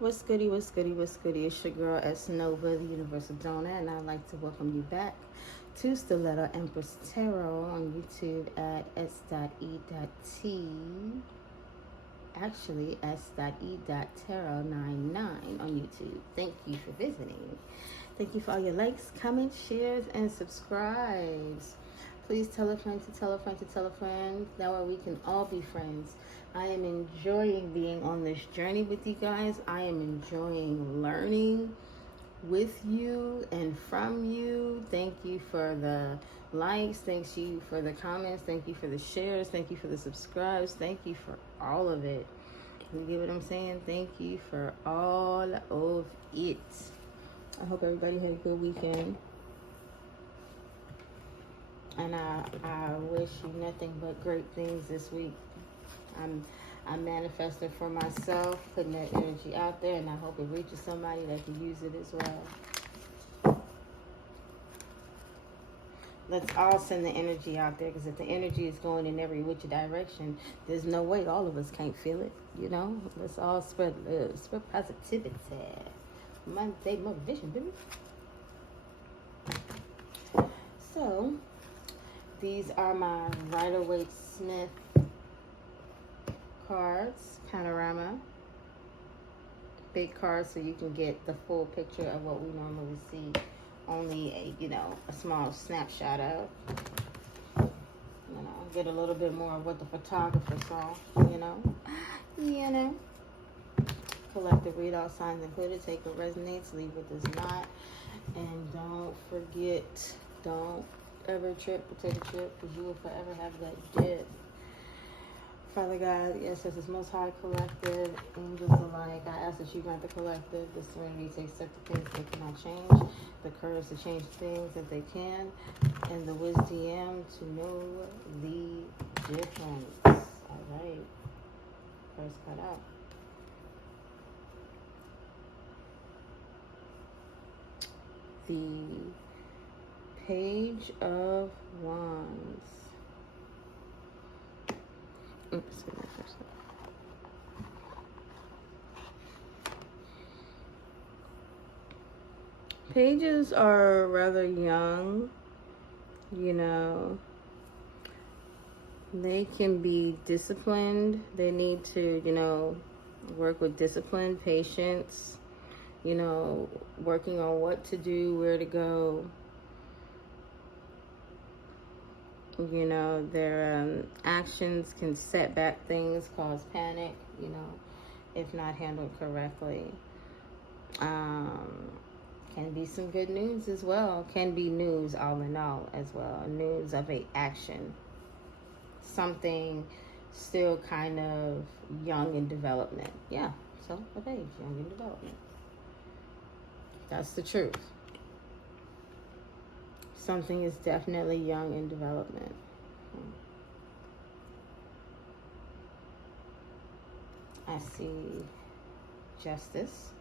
What's goody, what's goody, what's goody? It's your girl S Nova, the Universal Donor, and I'd like to welcome you back to Stiletto Empress Tarot on YouTube at s.e.t. Actually, s.e.tarot99 on YouTube. Thank you for visiting. Thank you for all your likes, comments, shares, and subscribes. Please tell a friend to tell a friend to tell a friend. That way we can all be friends. I am enjoying being on this journey with you guys. I am enjoying learning with you and from you. Thank you for the likes. Thank you for the comments. Thank you for the shares. Thank you for the subscribes. Thank you for all of it. You get what I'm saying? Thank you for all of it. I hope everybody had a good weekend. And I wish you nothing but great things this week. I'm manifesting for myself, putting that energy out there, and I hope it reaches somebody that can use it as well. Let's all send the energy out there, because if the energy is going in every which direction, there's no way all of us can't feel it, you know? Let's all spread positivity. Monday motivation, baby. So, these are my Rider-Waite-Smith cards, panorama. Big cards so you can get the full picture of what we normally see. Only a small snapshot of. Get a little bit more of what the photographer saw, Collective read, all signs included. Take what resonates, leave what does not. And don't forget, don't ever trip or take a trip, because you will forever have that dip. Father God, yes, this is Most High Collective, angels alike. I ask that you grant the collective the serenity to accept the things they cannot change, the courage to change things that they can, and the wisdom to know the difference. All right. First cut out. The Page of Wands. Oops. Pages are rather young, They can be disciplined. They need to, work with discipline, patience, working on what to do, where to go. Their actions can set back things, cause panic, if not handled correctly. Can be some good news as well. Can be news all in all as well. News of a action. Something still kind of young in development. Yeah, so of age, young in development. That's the truth. Something is definitely young in development. I see justice.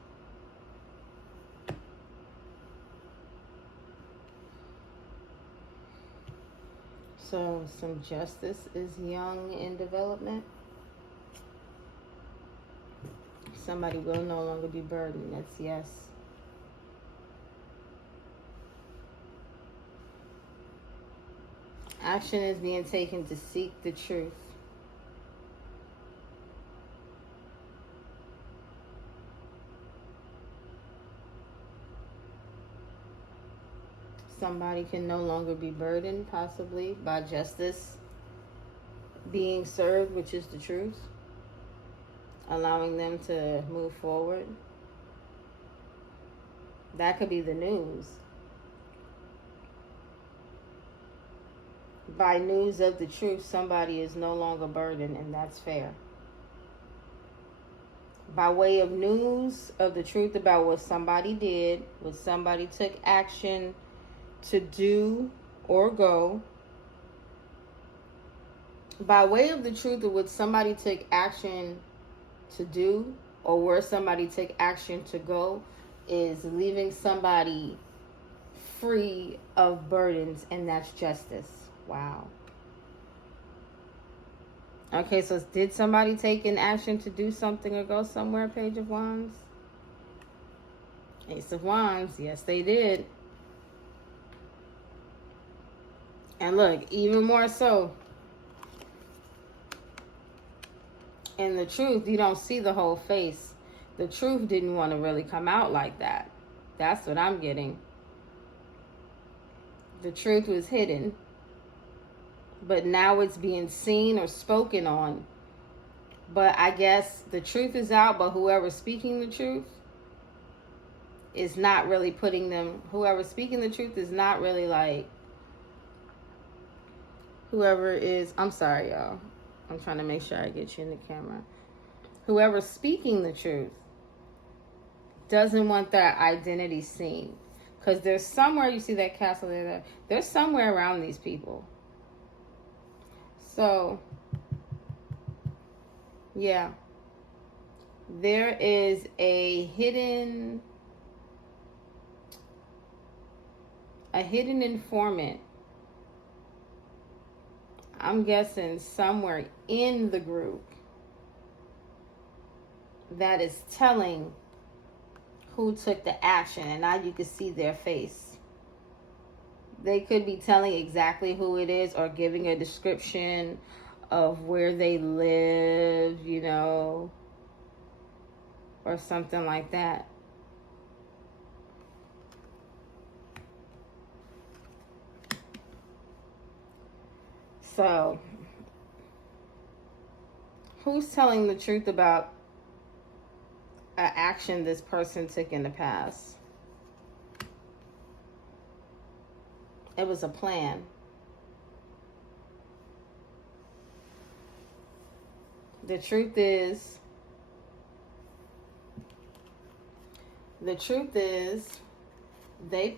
So some justice is young in development. Somebody will no longer be burdened. That's yes. Action is being taken to seek the truth. Somebody can no longer be burdened, possibly, by justice being served, which is the truth, allowing them to move forward. That could be the news. By news of the truth, somebody is no longer burdened, and that's fair. By way of news of the truth about what somebody did, what somebody took action to do or go. By way of the truth of what somebody took action to do or where somebody took action to go is leaving somebody free of burdens, and that's justice. Wow. Okay, so did somebody take an action to do something or go somewhere, Page of Wands? Ace of Wands. Yes, they did. And look, even more so, in the truth, you don't see the whole face. The truth didn't want to really come out like that. That's what I'm getting. The truth was hidden, but now it's being seen or spoken on. But I guess the truth is out, but whoever's speaking the truth is not really putting them, whoever's speaking the truth is not really like, whoever is, I'm sorry, y'all. I'm trying to make sure I get you in the camera. Whoever's speaking the truth doesn't want their identity seen. Because there's somewhere, you see that castle there, there's somewhere around these people. So, yeah. There is a hidden informant, I'm guessing somewhere in the group, that is telling who took the action, and now you can see their face. They could be telling exactly who it is or giving a description of where they live, you know, or something like that. So, who's telling the truth about an action this person took in the past? It was a plan. The truth is, they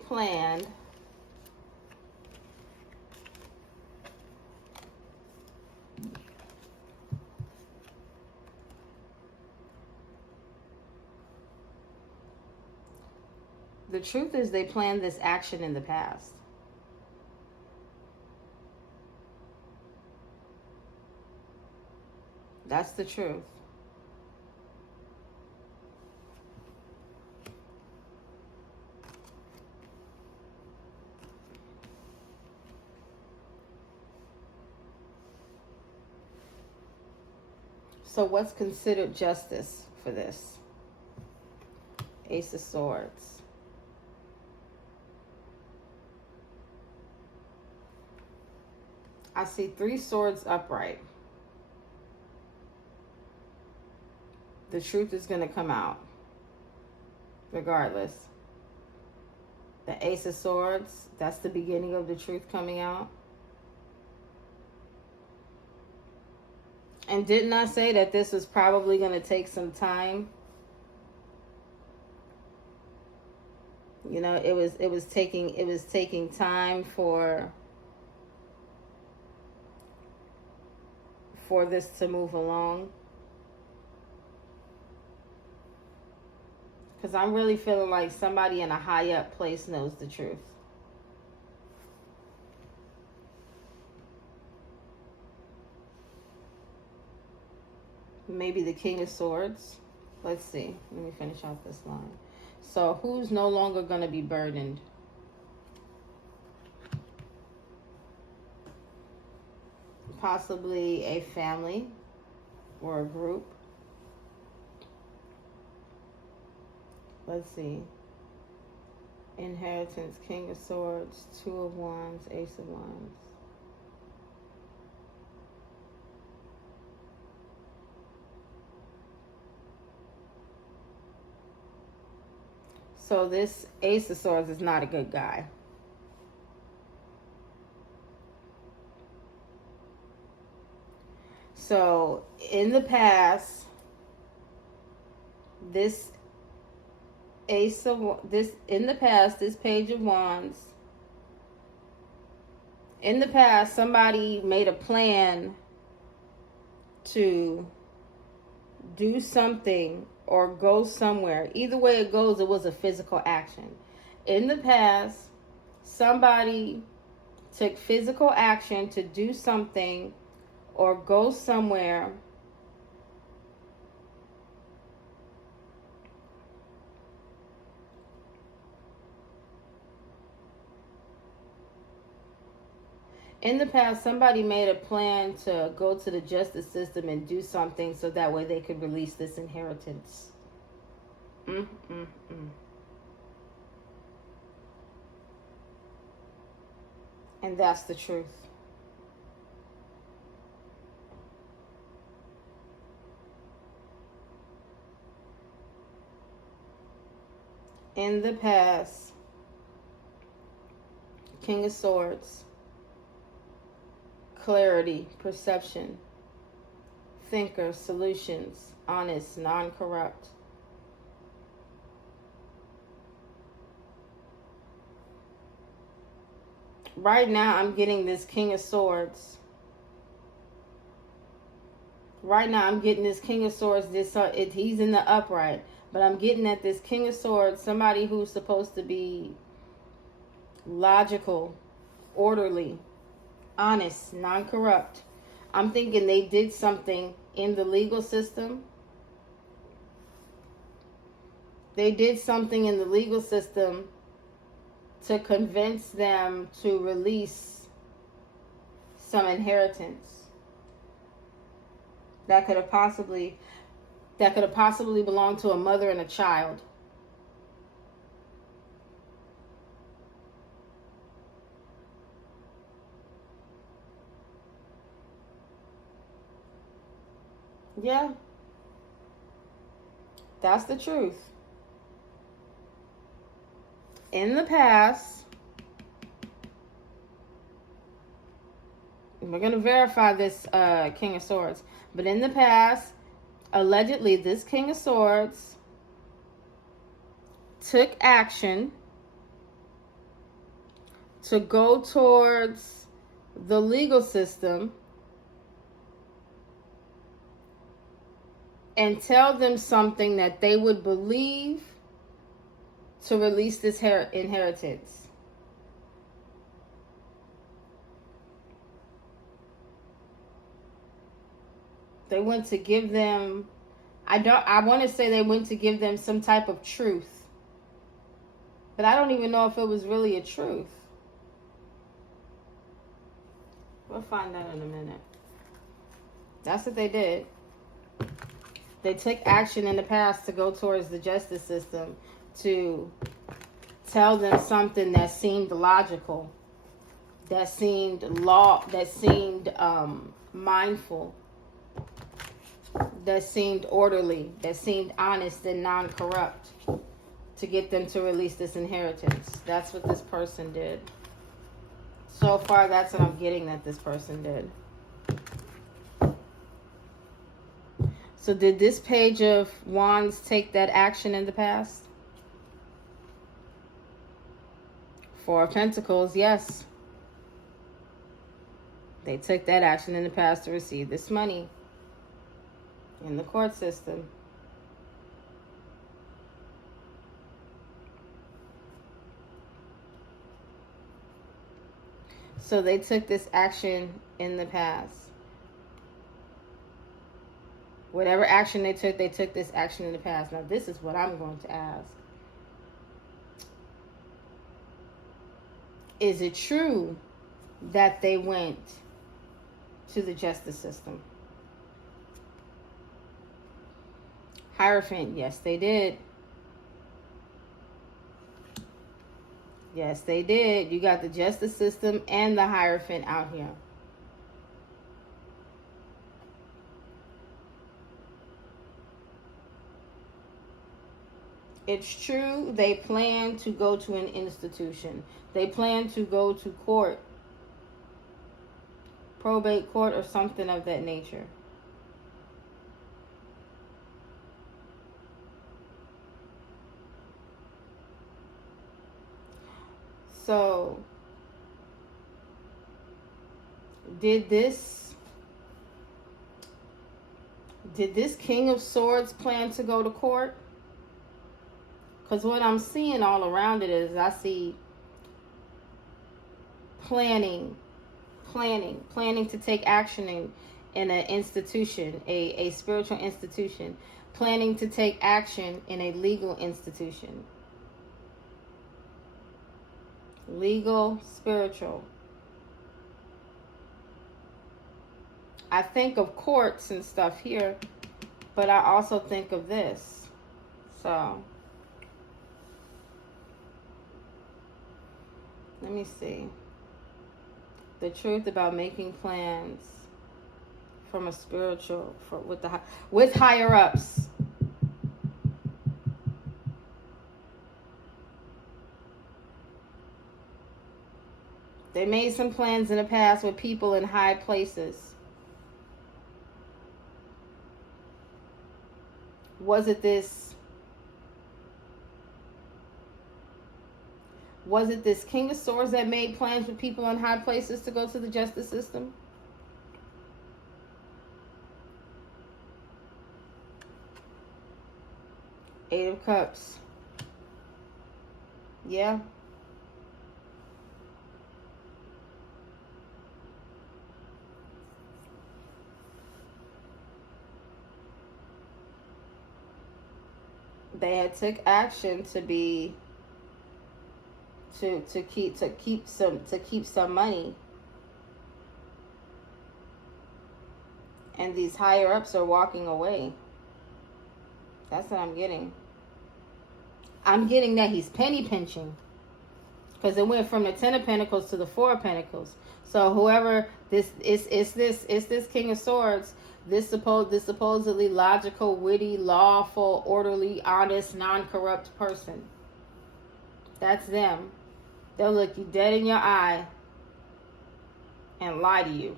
planned this action in the past. That's the truth. So what's considered justice for this? Ace of Swords. I see 3 swords upright. The truth is going to come out regardless. The Ace of Swords, that's the beginning of the truth coming out. And didn't I say that this is probably going to take some time? You know, it was taking time for this to move along. Because I'm really feeling like somebody in a high up place knows the truth. Maybe the King of Swords. Let's see. Let me finish out this line. So who's no longer going to be burdened? Possibly a family or a group. Let's see. Inheritance, King of Swords, 2 of Wands, Ace of Wands. So this Ace of Swords is not a good guy. So in the past, this Page of Wands, in the past, somebody made a plan to do something or go somewhere. Either way it goes, it was a physical action. In the past, somebody took physical action to do something or go somewhere In the past, somebody made a plan to go to the justice system and do something so that way they could release this inheritance. And that's the truth. In the past, King of Swords, clarity, perception, thinker, solutions, honest, non-corrupt. Right now, I'm getting this King of Swords. Right now, I'm getting this King of Swords. He's in the upright. But I'm getting at this King of Swords, somebody who's supposed to be logical, orderly, honest, non-corrupt. I'm thinking they did something in the legal system. They did something in the legal system to convince them to release some inheritance that could have possibly belonged to a mother and a child. Yeah. That's the truth. In the past, we're going to verify this King of Swords, but in the past, allegedly, this King of Swords took action to go towards the legal system and tell them something that they would believe to release this inheritance. They went to give them, I want to say they went to give them some type of truth. But I don't even know if it was really a truth. We'll find out in a minute. That's what they did. They took action in the past to go towards the justice system to tell them something that seemed logical, that seemed mindful, that seemed orderly, that seemed honest and non-corrupt, to get them to release this inheritance. That's what this person did. So far, that's what I'm getting that this person did. So did this Page of Wands take that action in the past? Four of Pentacles, yes. They took that action in the past to receive this money in the court system. So they took this action in the past. Whatever action they took this action in the past. Now, this is what I'm going to ask. Is it true that they went to the justice system? Hierophant, yes, they did. Yes, they did. You got the justice system and the Hierophant out here. It's true, they plan to go to an institution. They plan to go to court, probate court or something of that nature. So, did this King of Swords plan to go to court? Because what I'm seeing all around it is I see planning to take action in an institution, a spiritual institution, planning to take action in a legal institution. Legal, spiritual. I think of courts and stuff here, but I also think of this. So, let me see. The truth about making plans from a spiritual, with higher ups. They made some plans in the past with people in high places. Was it this King of Swords that made plans with people in high places to go to the justice system? Eight of Cups. Yeah. They had took action to keep some money. And these higher ups are walking away. That's what I'm getting. I'm getting that he's penny pinching. Because it went from the Ten of Pentacles to the Four of Pentacles. So whoever this King of Swords, this supposedly logical, witty, lawful, orderly, honest, non-corrupt person. That's them. They'll look you dead in your eye and lie to you.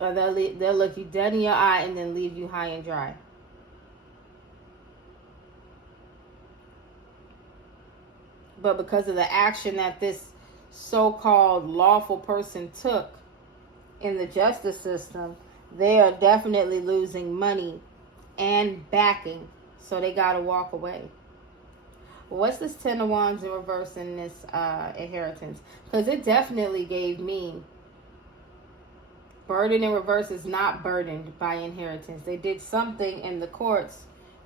Or they'll look you dead in your eye and then leave you high and dry. But because of the action that this so-called lawful person took in the justice system, they are definitely losing money and backing. So they got to walk away. What's this Ten of Wands in reverse in this inheritance? Because it definitely gave me burden in reverse is not burdened by inheritance. They did something in the courts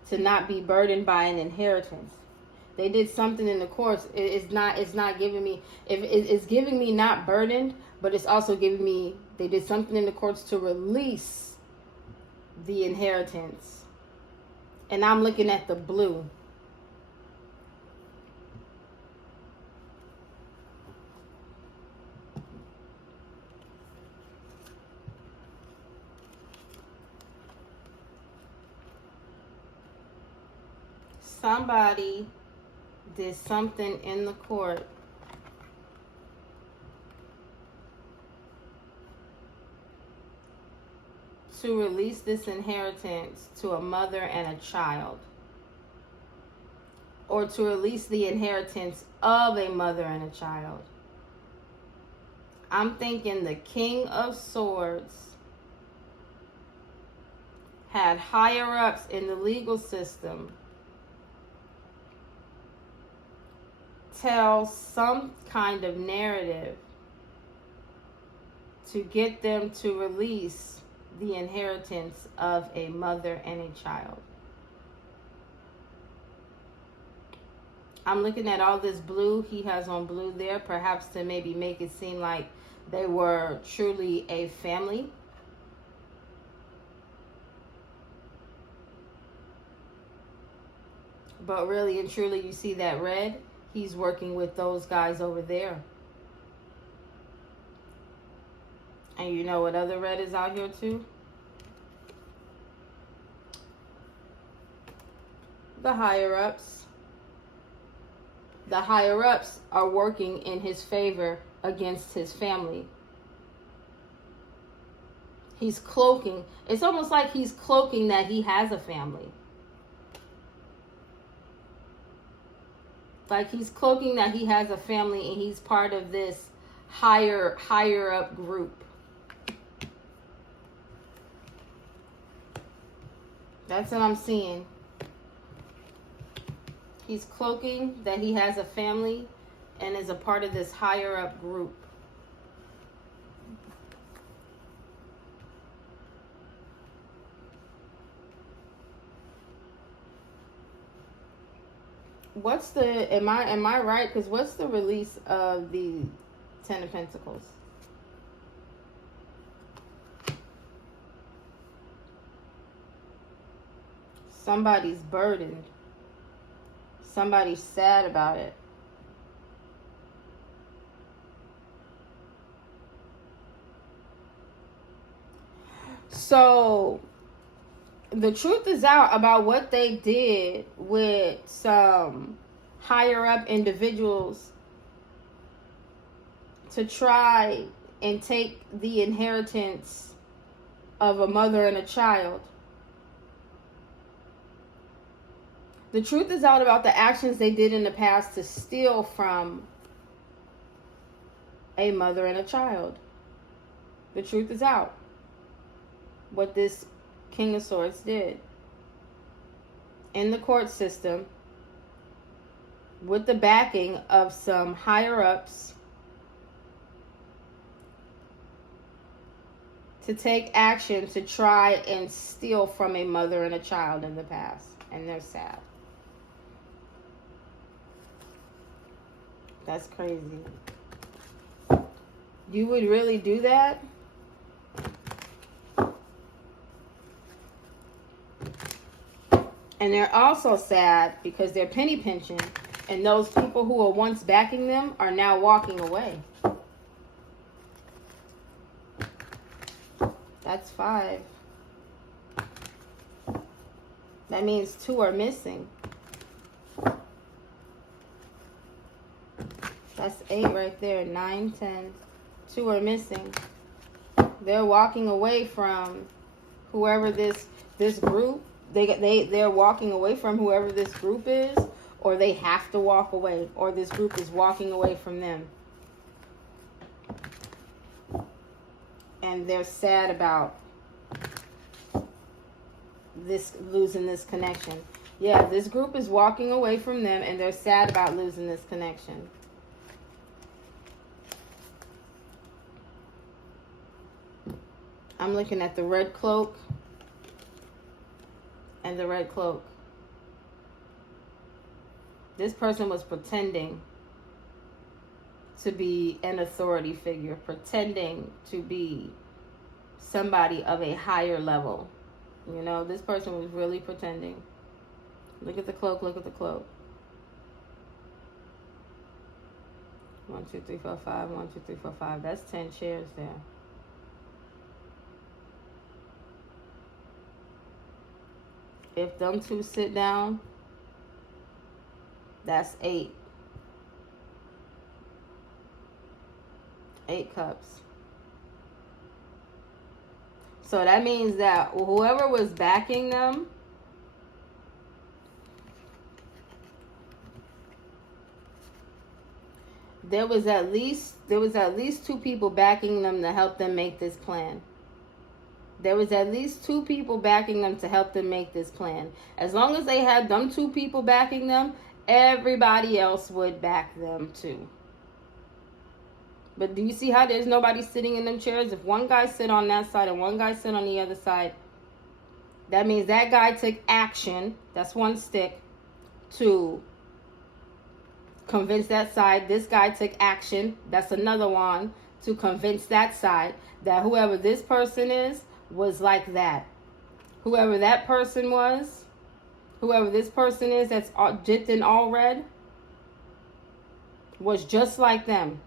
to not be burdened by an inheritance. They did something in the courts. It's not giving me, it's giving me not burdened, but it's also giving me, they did something in the courts to release the inheritance. And I'm looking at the blue. Somebody did something in the court to release this inheritance to a mother and a child, or to release the inheritance of a mother and a child. I'm thinking the King of Swords had higher ups in the legal system tell some kind of narrative to get them to release the inheritance of a mother and a child. I'm looking at all this blue he has on blue there, perhaps to maybe make it seem like they were truly a family. But really and truly, you see that red? He's working with those guys over there. And you know what other red is out here too? The higher ups. The higher ups are working in his favor against his family. He's cloaking. It's almost like he's cloaking that he has a family. Like he's cloaking that he has a family and he's part of this higher up group. That's what I'm seeing. He's cloaking that he has a family and is a part of this higher up group. What's the, am I right? Because what's the release of the Ten of Pentacles? Somebody's burdened. Somebody's sad about it. So the truth is out about what they did with some higher up individuals to try and take the inheritance of a mother and a child. The truth is out about the actions they did in the past to steal from a mother and a child. The truth is out. What this King of Swords did. In the court system, with the backing of some higher ups, to take action to try and steal from a mother and a child in the past. And they're sad. That's crazy. You would really do that? And they're also sad because they're penny pinching, and those people who were once backing them are now walking away. That's 5. That means 2 are missing. That's 8 right there. 9, 10. 2 are missing. They're walking away from whoever this group. They're walking away from whoever this group is, or they have to walk away, or this group is walking away from them. And they're sad about this, losing this connection. Yeah, this group is walking away from them, and they're sad about losing this connection. I'm looking at the red cloak and the red cloak. This person was pretending to be an authority figure, pretending to be somebody of a higher level. You know, this person was really pretending. Look at the cloak, look at the cloak. 1, 2, 3, 4, 5. 1, 2, 3, 4, 5. That's 10 chairs there. If them two sit down, that's 8. 8 cups. So that means that whoever was backing them, there was at least 2 people backing them to help them make this plan. There was at least 2 people backing them to help them make this plan. As long as they had them 2 people backing them, everybody else would back them too. But do you see how there's nobody sitting in them chairs? If one guy sit on that side and one guy sit on the other side, that means that guy took action. That's 1 stick to convince that side. This guy took action. That's another one to convince that side that whoever this person is was like that. Whoever that person was, whoever this person is that's dipped in all red, was just like them.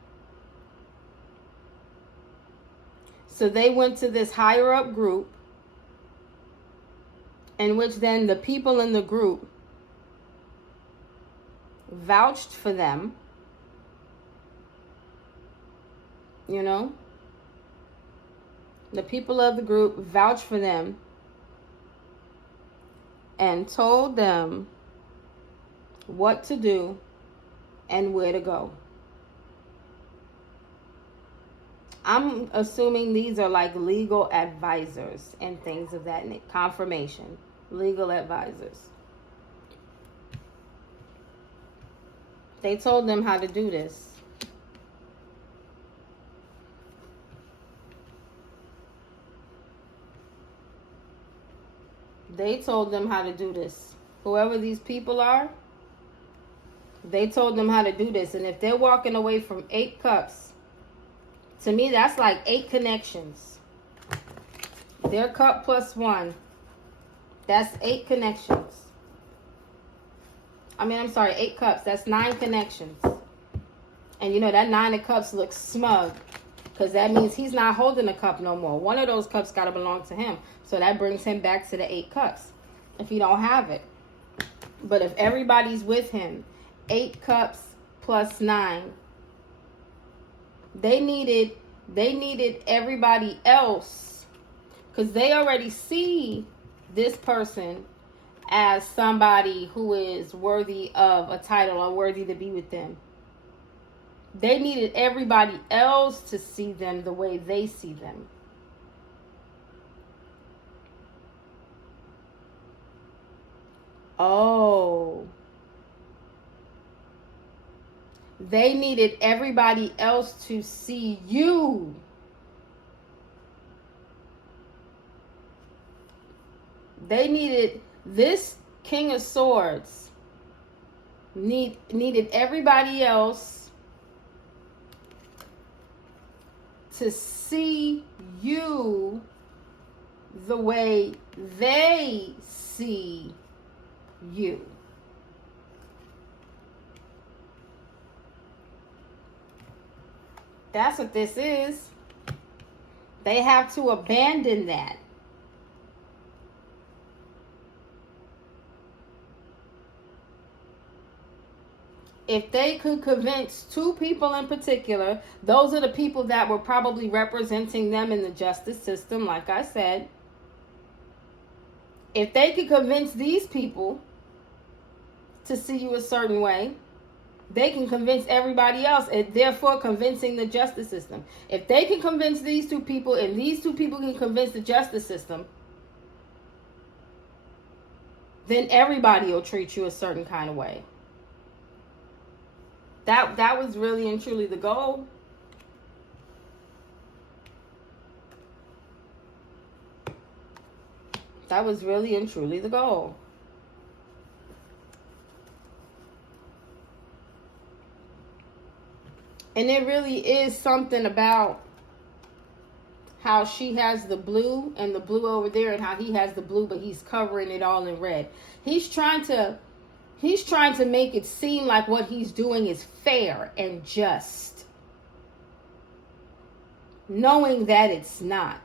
So they went to this higher up group, in which then the people in the group vouched for them. You know? The people of the group vouched for them and told them what to do and where to go. I'm assuming these are like legal advisors and things of that nature. Confirmation. Legal advisors. They told them how to do this. They told them how to do this. Whoever these people are, they told them how to do this. And if they're walking away from 8 cups, to me, that's like 8 connections. Their cup plus 1 That's 8 connections. I'm sorry, 8 cups. That's 9 connections. And you know, that 9 of cups looks smug. Because that means he's not holding a cup no more. One of those cups got to belong to him. So that brings him back to the 8 cups. If he don't have it. But if everybody's with him, 8 cups plus 9. They needed everybody else. Because they already see this person as somebody who is worthy of a title or worthy to be with them. They needed everybody else to see them the way they see them. Oh. They needed everybody else to see you. They needed this King of Swords. Needed everybody else to see you the way they see you. That's what this is. They have to abandon that. If they could convince 2 people in particular, those are the people that were probably representing them in the justice system, like I said. If they could convince these people to see you a certain way, they can convince everybody else, and therefore convincing the justice system. If they can convince these 2 people, and these 2 people can convince the justice system, then everybody will treat you a certain kind of way. That was really and truly the goal. That was really and truly the goal. And it really is something about how she has the blue and the blue over there, and how he has the blue, but he's covering it all in red. He's trying to make it seem like what he's doing is fair and just, knowing that it's not.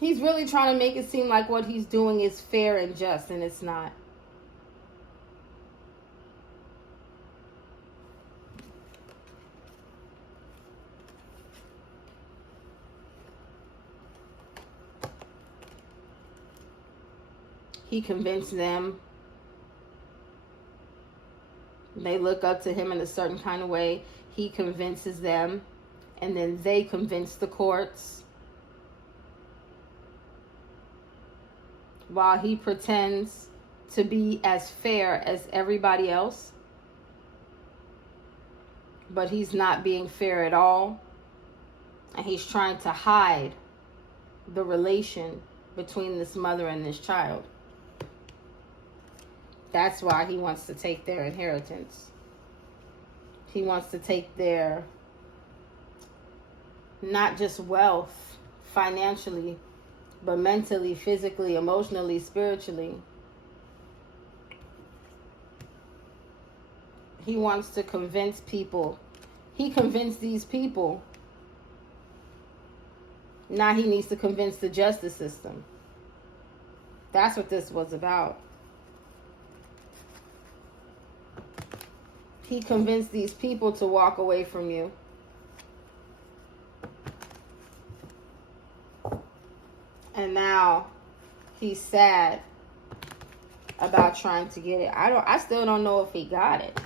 He's really trying to make it seem like what he's doing is fair and just, and it's not. He convinced them. They look up to him in a certain kind of way. He convinces them. And then they convince the courts. While he pretends to be as fair as everybody else. But he's not being fair at all. And he's trying to hide the relation between this mother and this child. That's why he wants to take their inheritance. He wants to take their, not just wealth, financially, but mentally, physically, emotionally, spiritually. He wants to convince people. He convinced these people. Now he needs to convince the justice system. That's what this was about. He convinced these people to walk away from you. And now he's sad about trying to get it. I still don't know if he got it.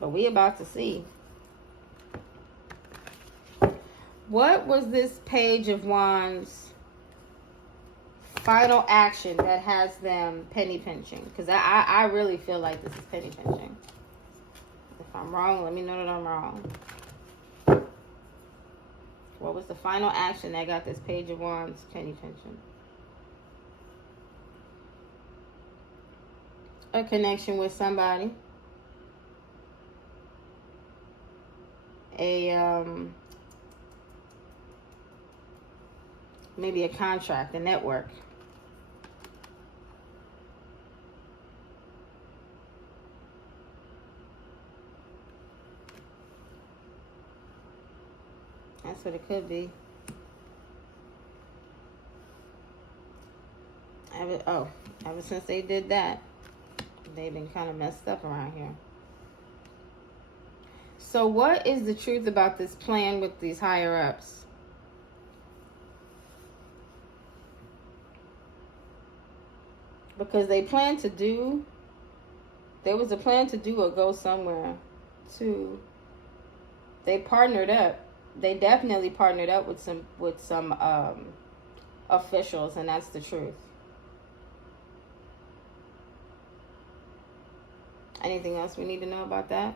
But we about to see. What was this Page of Wands final action that has them penny pinching? Because I really feel like this is penny pinching. If I'm wrong, let me know that I'm wrong. What was the final action that got this Page of Wands penny pinching? A connection with somebody. Maybe a contract, a network. That's what it could be. Ever since they did that, they've been kind of messed up around here. So what is the truth about this plan with these higher ups? Because there was a plan to do or go somewhere to, they partnered up. They definitely partnered up with some officials, and that's the truth. Anything else we need to know about that?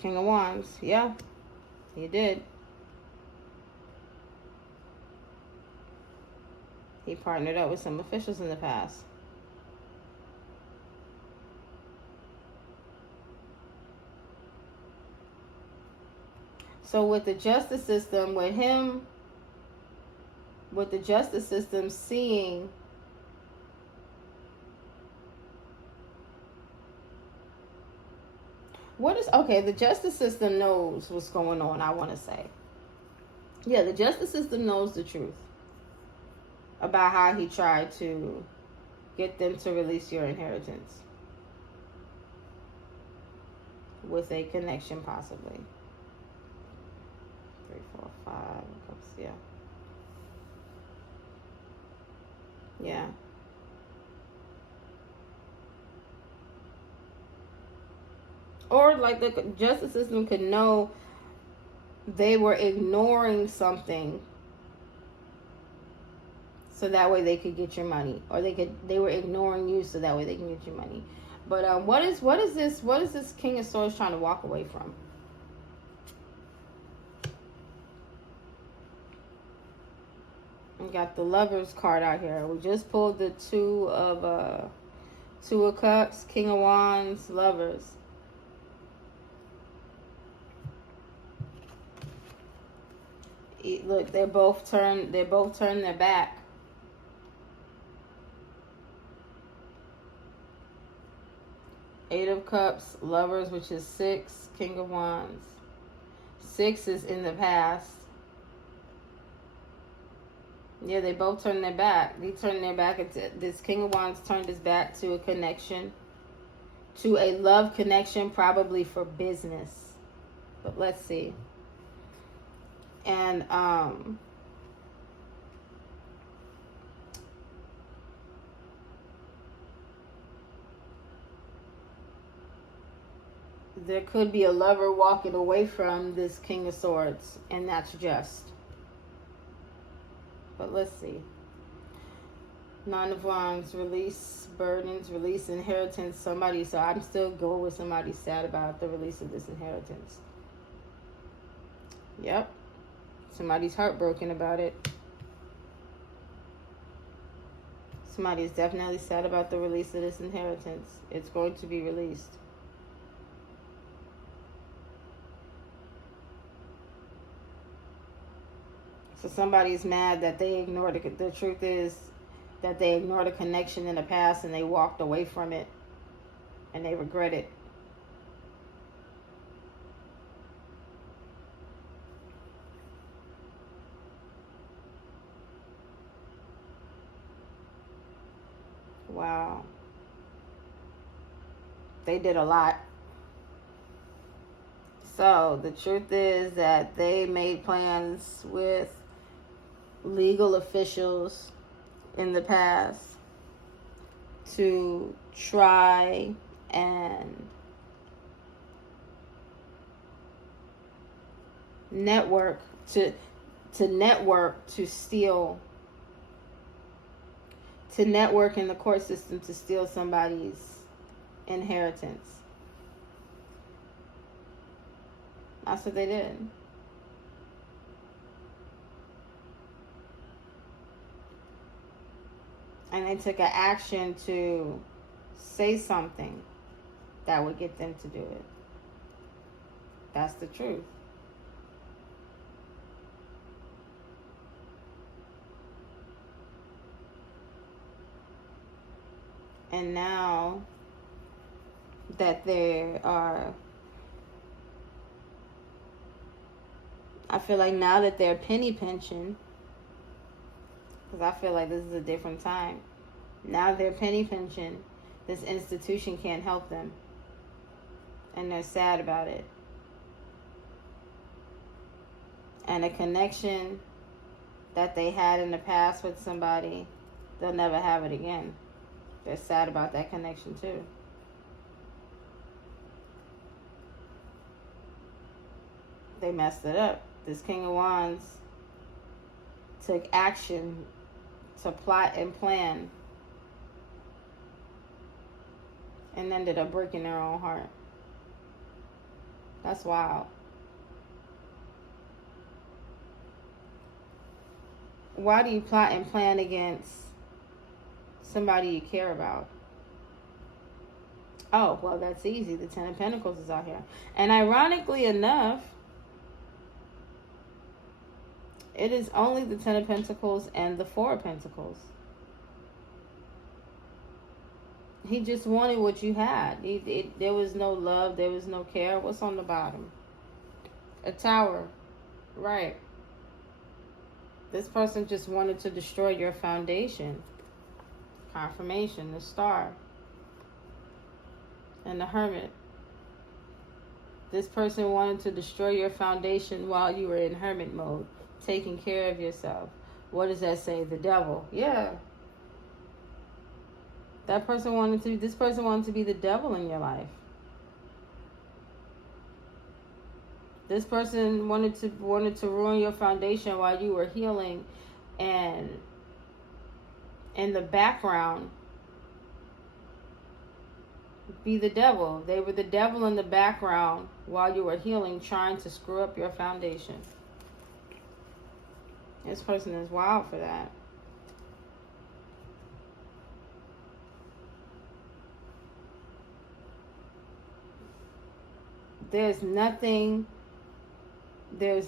King of Wands. Yeah, he did. He partnered up with some officials in the past. So with the justice system, with the justice system seeing the justice system knows what's going on, I want to say. Yeah, the justice system knows the truth about how he tried to get them to release your inheritance with a connection, possibly. 3, 4, 5 cups. Yeah. Or like the justice system could know they were ignoring something, so that way they could get your money, or they were ignoring you so that way they can get your money. But what is this King of Swords trying to walk away from? We got the Lovers card out here. We just pulled the Two of Cups, King of Wands, Lovers. Look, they both turned their back. Eight of Cups, Lovers, which is 6, King of Wands. 6 is in the past. Yeah, they both turned their back. They turned their back. This King of Wands turned his back to a connection, to a love connection, probably for business. But let's see. And there could be a lover walking away from this King of Swords, and that's just. But let's see. 9 of Wands, release burdens, release inheritance. So I'm still going with somebody sad about the release of this inheritance. Yep. Somebody's heartbroken about it. Somebody is definitely sad about the release of this inheritance. It's going to be released. So somebody's mad that they ignored it. The truth is that they ignored a connection in the past and they walked away from it and they regret it. Wow. They did a lot. So the truth is that they made plans with legal officials in the past to try and network to network in the court system to steal somebody's inheritance. That's what they did. And they took an action to say something that would get them to do it. That's the truth. And now that there are, I feel like now that they're penny pinching, because I feel like this is a different time. Now they're penny pinching. This institution can't help them. And they're sad about it. And a connection that they had in the past with somebody, they'll never have it again. They're sad about that connection too. They messed it up. This King of Wands took action to plot and plan and ended up breaking their own heart. That's wild. Why do you plot and plan against somebody you care about? Oh, well, that's easy. The Ten of Pentacles is out here. And ironically enough, it is only the Ten of Pentacles and the Four of Pentacles. He just wanted what you had. There was no love. There was no care. What's on the bottom? A tower. Right. This person just wanted to destroy your foundation. Confirmation. The Star. And the Hermit. This person wanted to destroy your foundation while you were in hermit mode. Taking care of yourself. What does that say? The devil. Yeah. This person wanted to be the devil in your life. This person wanted to ruin your foundation while you were healing, and in the background be the devil. They were the devil in the background while you were healing, trying to screw up your foundation. This person is wild for that. There's nothing the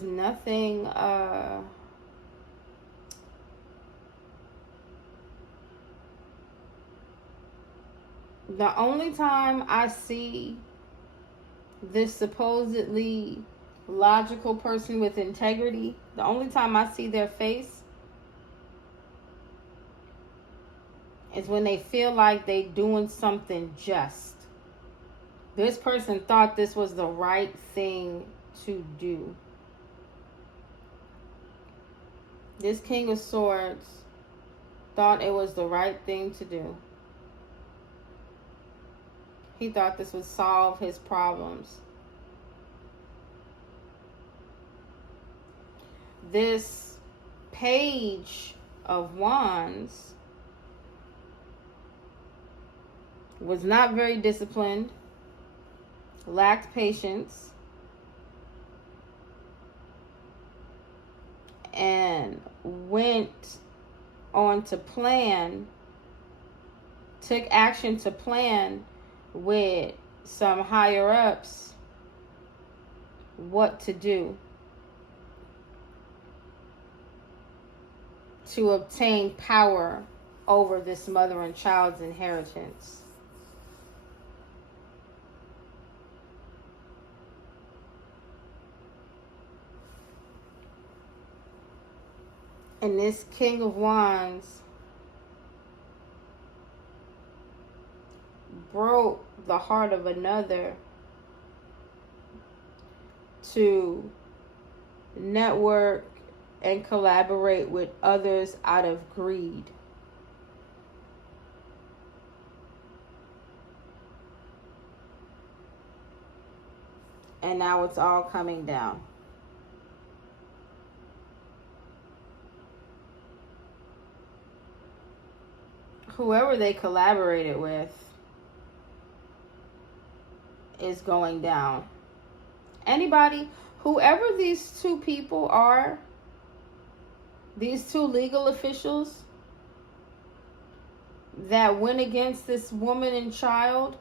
only time I see this supposedly logical person with integrity, the only time I see their face is when they feel like they doing something just. This person thought this was the right thing to do. This King of Swords thought it was the right thing to do. He thought this would solve his problems. This Page of Wands was not very disciplined, lacked patience, and went on to plan, took action to plan with some higher ups what to do to obtain power over this mother and child's inheritance. And this King of Wands broke the heart of another to network and collaborate with others out of greed. And now it's all coming down. Whoever they collaborated with is going down. Anybody, whoever these two people are, these two legal officials that went against this woman and child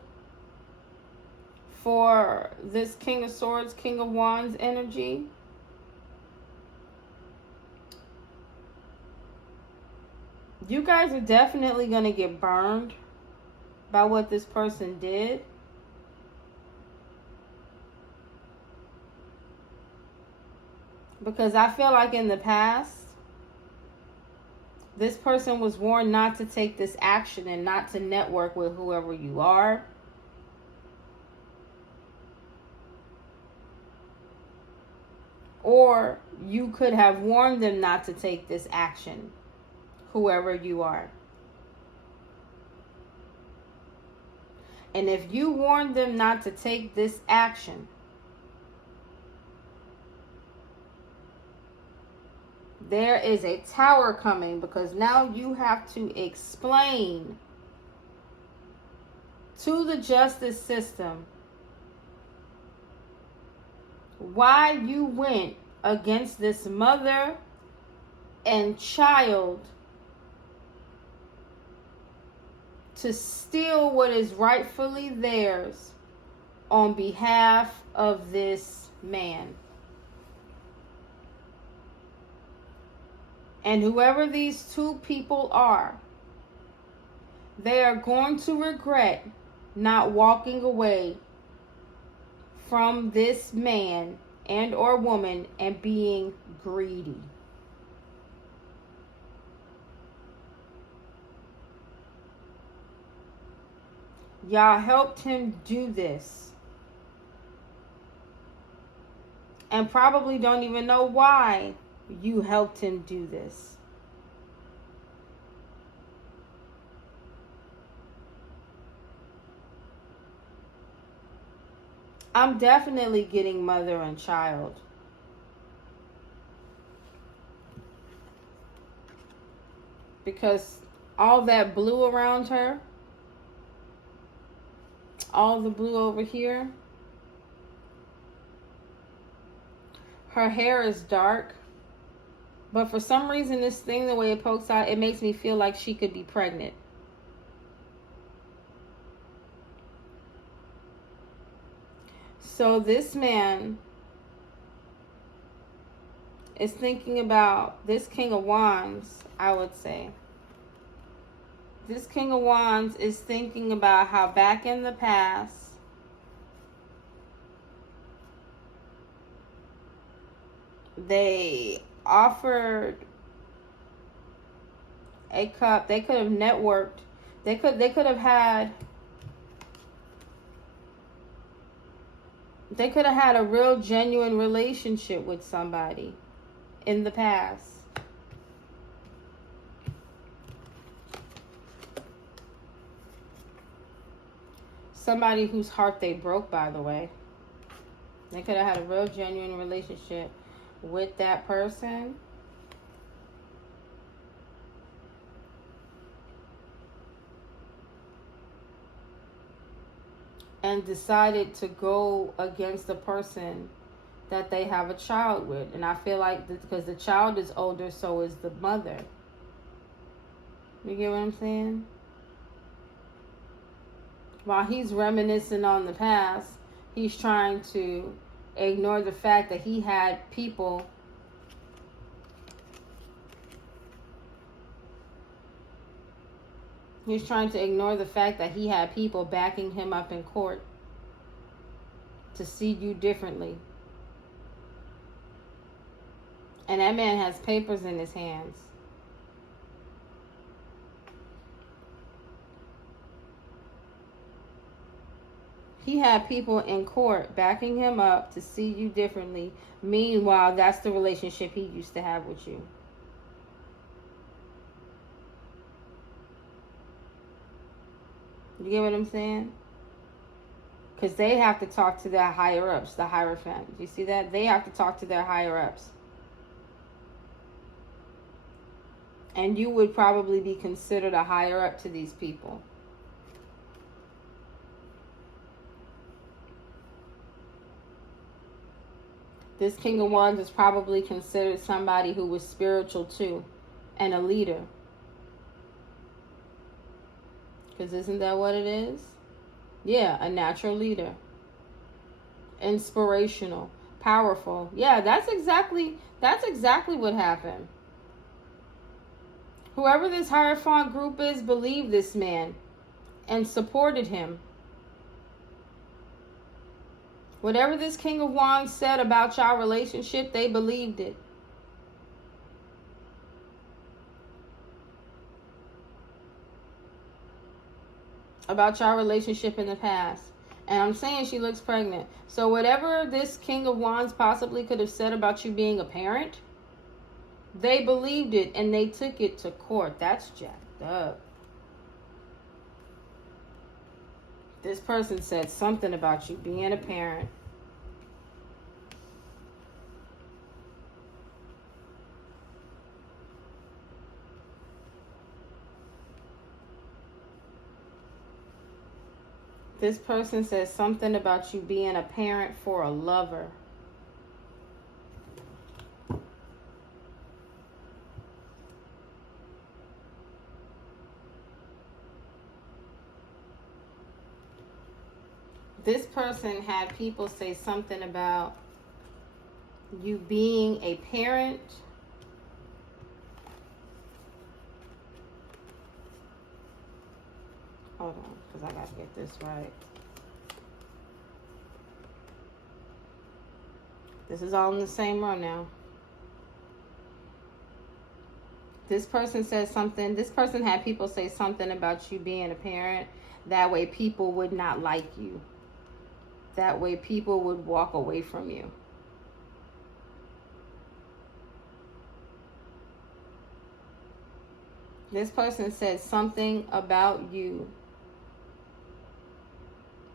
for this King of Swords, King of Wands energy, you guys are definitely going to get burned by what this person did. Because I feel like in the past, this person was warned not to take this action and not to network with whoever you are. Or you could have warned them not to take this action, whoever you are. And if you warned them not to take this action, there is a tower coming, because now you have to explain to the justice system why you went against this mother and child to steal what is rightfully theirs on behalf of this man. And whoever these two people are, they are going to regret not walking away from this man and or woman and being greedy. Y'all helped him do this. And probably don't even know why you helped him do this. I'm definitely getting mother and child. Because all that blue around her, all the blue over here, her hair is dark. But for some reason, this thing, the way it pokes out, it makes me feel like she could be pregnant. So this man is thinking about this King of Wands, I would say. This King of Wands is thinking about how back in the past, they offered a cup. They could have networked. They could have had a real genuine relationship with somebody in the past. Somebody whose heart they broke, by the way. They could have had a real genuine relationship with that person. And decided to go against the person that they have a child with. And I feel like because the child is older, so is the mother. You get what I'm saying? While he's reminiscing on the past, he's trying to ignore the fact that he had people He's trying to ignore the fact that he had people backing him up in court to see you differently. And that man has papers in his hands. He had people in court backing him up to see you differently. Meanwhile, that's the relationship he used to have with you. You get what I'm saying? Because they have to talk to their higher-ups, the Hierophant. Do you see that? They have to talk to their higher-ups. And you would probably be considered a higher-up to these people. This King of Wands is probably considered somebody who was spiritual too, and a leader. Because isn't that what it is? Yeah, a natural leader. Inspirational, powerful. Yeah, that's exactly what happened. Whoever this Hierophant group is, believe this man. and supported him. Whatever this King of Wands said about y'all relationship, they believed it. About y'all relationship in the past. And I'm saying she looks pregnant. So whatever this King of Wands possibly could have said about you being a parent, they believed it and they took it to court. That's jacked up. This person said something about you being a parent. This person says something about you being a parent for a lover. This person had people say something about you being a parent hold on, because I got to get this right. This is all in the same row now. This person says something. This person had people say something about you being a parent. That way people would not like you. That way people would walk away from you. This person said something about you.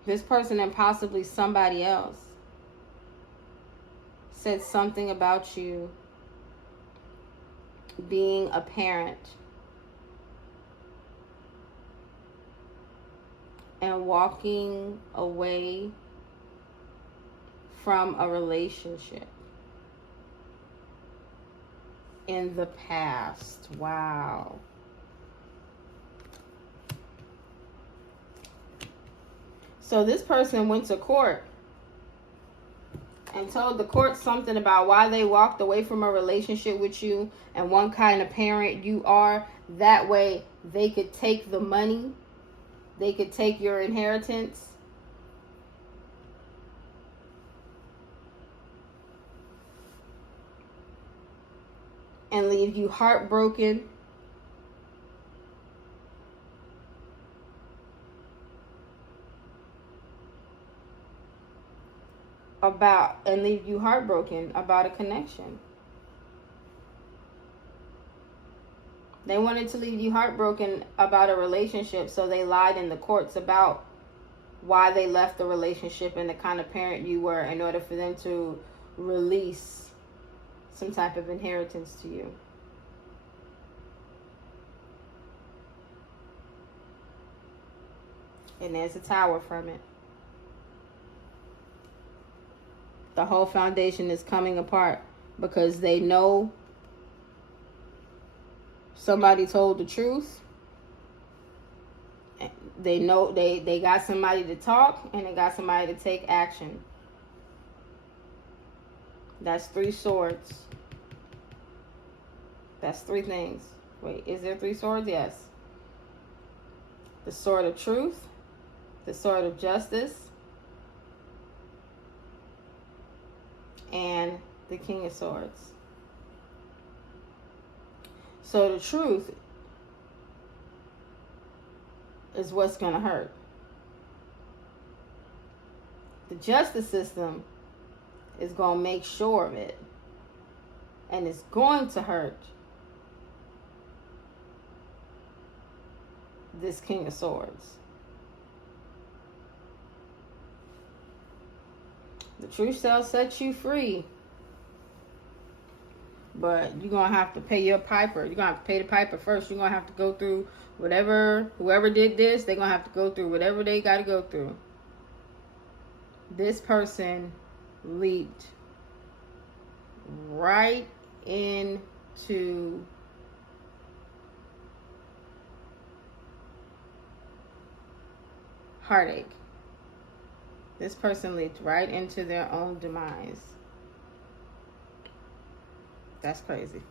This person and possibly somebody else said something about you being a parent and walking away from a relationship in the past. Wow. So this person went to court and told the court something about why they walked away from a relationship with you and what kind of parent you are. That way they could take the money. They could take your inheritance. And leave you heartbroken. And leave you heartbroken about a connection. They wanted to leave you heartbroken about a relationship, so they lied in the courts about why they left the relationship and the kind of parent you were in order for them to release some type of inheritance to you. And there's a tower from it. The whole foundation is coming apart because they know somebody told the truth. They know they got somebody to talk and they got somebody to take action. That's 3 swords. That's 3 things. Wait, is there 3 swords? Yes. The sword of truth, the sword of justice, and the King of Swords. So the truth is what's going to hurt. The justice system is going to make sure of it. And it's going to hurt this King of Swords. The truth shall set you free. But you're going to have to pay your piper. You're going to have to pay the piper first. You're going to have to go through whoever did this, they're going to have to go through whatever they got to go through. This person leaped right into heartache. This person leaped right into their own demise. That's crazy.